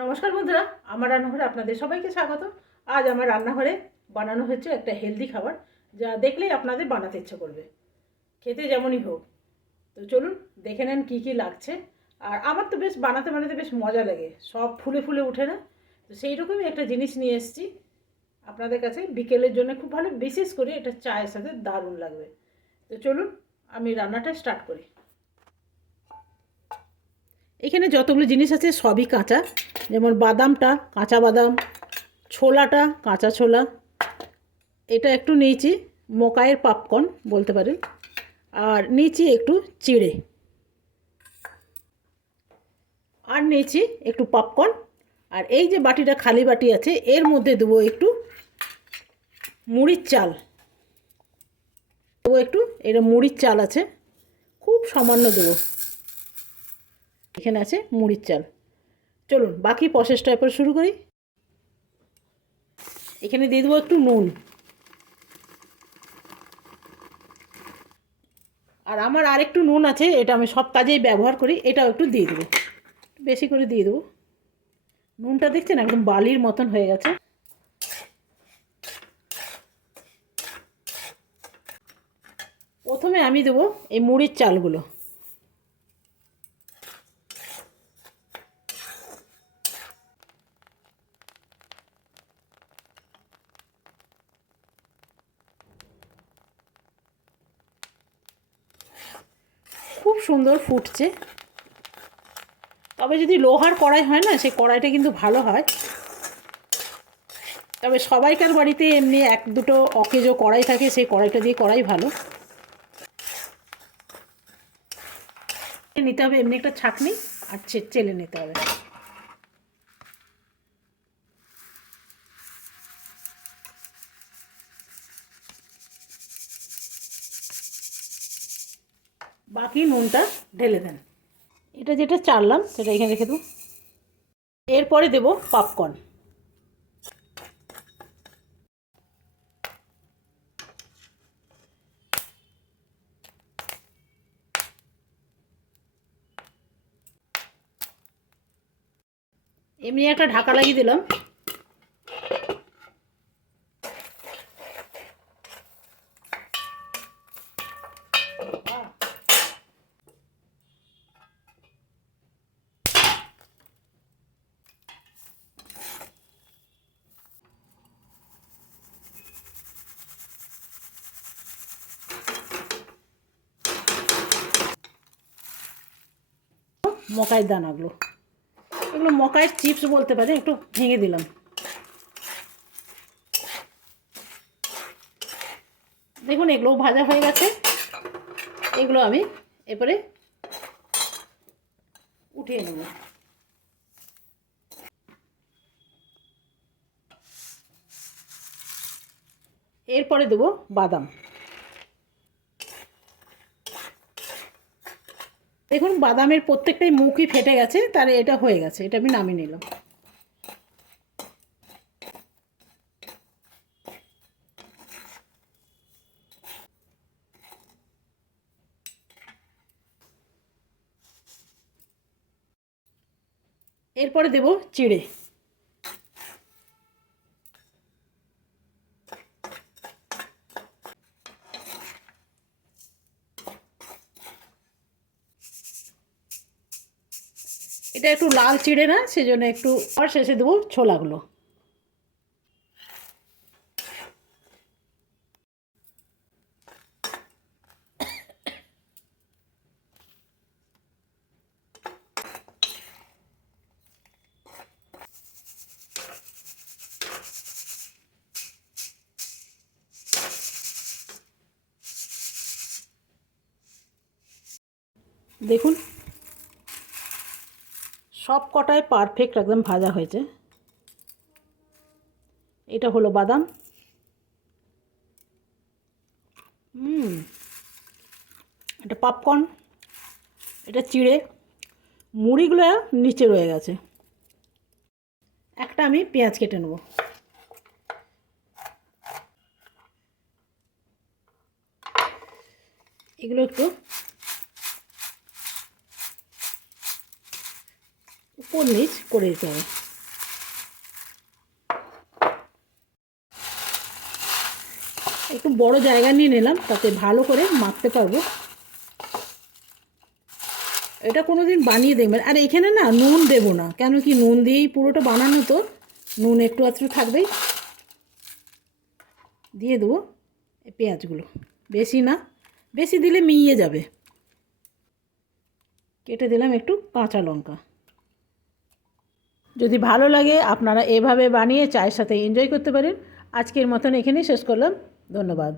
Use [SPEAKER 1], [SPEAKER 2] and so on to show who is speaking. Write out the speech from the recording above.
[SPEAKER 1] নমস্কার বন্ধুরা, আমার রান্নাঘরে আপনাদের সবাইকে স্বাগত। আজ আমার রান্নাঘরে বানানো হচ্ছে একটা হেলদি খাবার যা দেখলেই আপনাদের বানাতে ইচ্ছে করবে। খেতে যেমনই হোক। তো চলুন, দেখে নেন কী কী লাগছে। আর আমার তো বেশ বানাতে বানাতে বেশ মজা লাগে, সব ফুলে ফুলে ওঠে না। তো সেই রকমই একটা জিনিস নিয়ে এসেছি। আপনাদের কাছে বিকেলের জন্য খুব ভালো, বিশেষ করে এটা চায়ের সাথে দারুণ লাগবে। তো চলুন, আমি রান্নাটা স্টার্ট করি। এখানে যতগুলো জিনিস আছে সবই কাঁচা। যেমন বাদামটা, কাঁচা বাদাম, ছোলাটা, কাঁচা ছোলা। এটা একটু নিয়েছি মকায়ের পাপকর্ন বলতে পারেন। আর নিয়েছি একটু চিড়ে। আর নিয়েছি একটু পপকর্ন আর এই যে বাটিটা খালি বাটি আছে, এর মধ্যে দেবো একটু মুড়ির চাল। দেবো একটু এটা মুড়ির চাল আছে। খুব সামান্য দেবো। এখানে আছে মুড়ির চাল। চলুন, বাকি প্রসেসটা এরপর শুরু করি। এখানে দিয়ে দেবো একটু নুন। আর আমার আর একটু নুন আছে, এটা আমি সব কাজেই ব্যবহার করি, এটাও একটু দিয়ে দেবো। বেশি করে দিয়ে দেবো। নুনটা দেখছেন, একদম বালির মতন হয়ে গেছে। প্রথমে আমি দেবো এই মুড়ির চালগুলো খুব সুন্দর ফুটছে। তবে যদি লোহার কড়াই হয় না সেই কড়াইটা কিন্তু ভালো হয়। তবে সবাইকার বাড়িতে এমনি এক দুটো অকেজো কড়াই থাকে, সেই কড়াইটা দিয়ে কড়াই ভালো। নিতে হবে এমনি একটা ছাকনি আর চেলে নিতে হবে। বাকি নুনটা ঢেলে দেন। এটা যেটা চাললাম সেটা এখানে রেখে দেবো। এরপরে দেব পপকর্ন এমনি একটা ঢাকা লাগিয়ে দিলাম। মকাইয়ের দানাগুলো। এগুলো মকাইয়ের চিপস বলতে পারে, একটু ভেঙে দিলাম। দেখুন, এগুলোও ভাজা হয়ে গেছে। এগুলো আমি এরপরে উঠিয়ে নেব। এরপরে দেবো বাদাম। দেখুন, বাদামের প্রত্যেকটাই মুখই ফেটে গেছে, তার এটা হয়ে গেছে, এটা আমি নামিয়ে নিলাম। এরপরে দেব চিড়ে। এটা একটু লাল চিড়ে না সেজন্য একটু আর শেষে দেবো ছোলাগুলো দেখুন সব কটায় পারফেক্ট একদম ভাজা হয়েছে। এটা হলো বাদাম। হুম, এটা পপকর্ন এটা চিড়ে। মুড়িগুলো নিচে রয়ে গেছে। একটা আমি পেঁয়াজ কেটে নেব। এগুলো একটু নিচ করে দিতে হবে। একটু বড় জায়গা নিয়ে নিলাম, তাতে ভালো করে মাখতে পারব। এটা কোনো দিন বানিয়ে দেখবেন। আর এখানে না নুন দেবো না, কেন কি নুন দিয়েই পুরোটা বানানো তো। নুন একটু আধটু থাকবেই। দিয়ে দেবো পেঁয়াজগুলো। বেশি না, বেশি দিলে মিইয়ে যাবে। কেটে দিলাম একটু কাঁচা লঙ্কা। যদি ভালো লাগে, আপনারা এভাবে বানিয়ে চায়ের সাথে এনজয় করতে পারেন। আজকের মতন এখানেই শেষ করলাম। ধন্যবাদ।